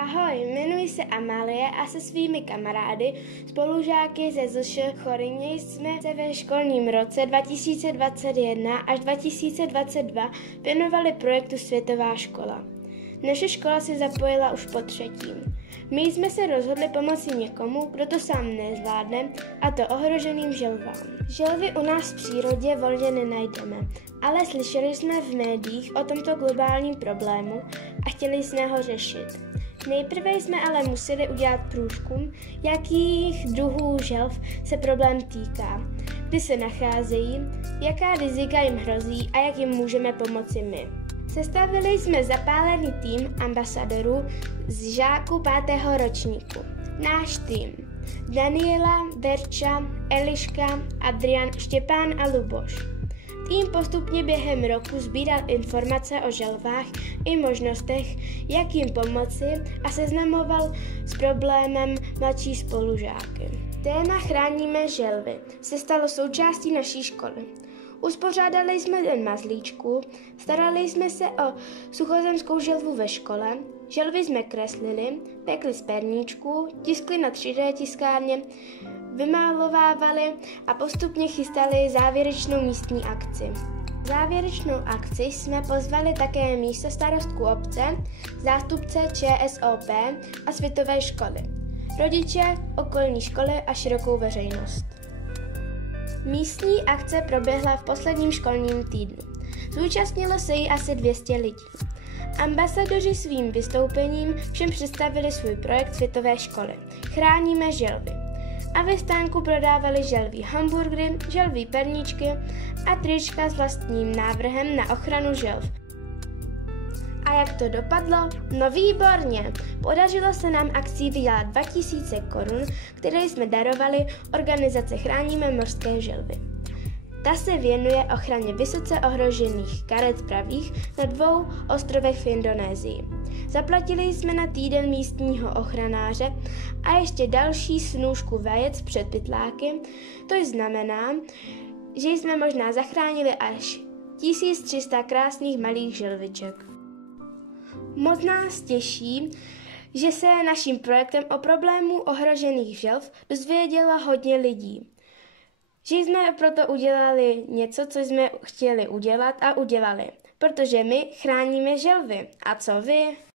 Ahoj, jmenuji se Amálie a se svými kamarády, spolužáky ze ZŠ Choryně jsme se ve školním roce 2021 až 2022 věnovali projektu Světová škola. Naše škola se zapojila už po třetím. My jsme se rozhodli pomoci někomu, kdo to sám nezvládne, a to ohroženým želvám. Želvy u nás v přírodě volně nenajdeme, ale slyšeli jsme v médiích o tomto globálním problému a chtěli jsme ho řešit. Nejprve jsme ale museli udělat průzkum, jakých druhů želv se problém týká, kdy se nacházejí, jaká rizika jim hrozí a jak jim můžeme pomoci my. Sestavili jsme zapálený tým ambasadorů z žáků 5. ročníku. Náš tým: Daniela, Verča, Eliška, Adrian, Štěpán a Luboš. Tým postupně během roku sbíral informace o želvách i možnostech, jak jim pomoci, a seznamoval s problémem mladší spolužáky. Téma Chráníme želvy se stalo součástí naší školy. Uspořádali jsme den mazlíčků, starali jsme se o suchozemskou želvu ve škole, želvy jsme kreslili, pekli z perníčků, tiskli na 3D tiskárně, vymalovávali a postupně chystali závěrečnou místní akci. Závěrečnou akci jsme pozvali také místostarostku obce, zástupce ČSOP a Světové školy, rodiče, okolní školy a širokou veřejnost. Místní akce proběhla v posledním školním týdnu. Zúčastnilo se jí asi 200 lidí. Ambasadoři svým vystoupením všem představili svůj projekt Světové školy Chráníme želvy. A ve stánku prodávali želví hamburgery, želví perníčky a trička s vlastním návrhem na ochranu želv. A jak to dopadlo? No výborně! Podařilo se nám akcí vydělat 2000 korun, které jsme darovali organizaci Chráníme mořské želvy. Ta se věnuje ochraně vysoce ohrožených karet pravých na 2 ostrovech v Indonésii. Zaplatili jsme na týden místního ochranáře a ještě další snůšku vajec před pytláky. To znamená, že jsme možná zachránili až 1300 krásných malých želviček. Moc nás těší, že se naším projektem o problému ohrožených želv dozvědělo hodně lidí. Že jsme proto udělali něco, co jsme chtěli udělat a udělali, protože my chráníme želvy. A co vy?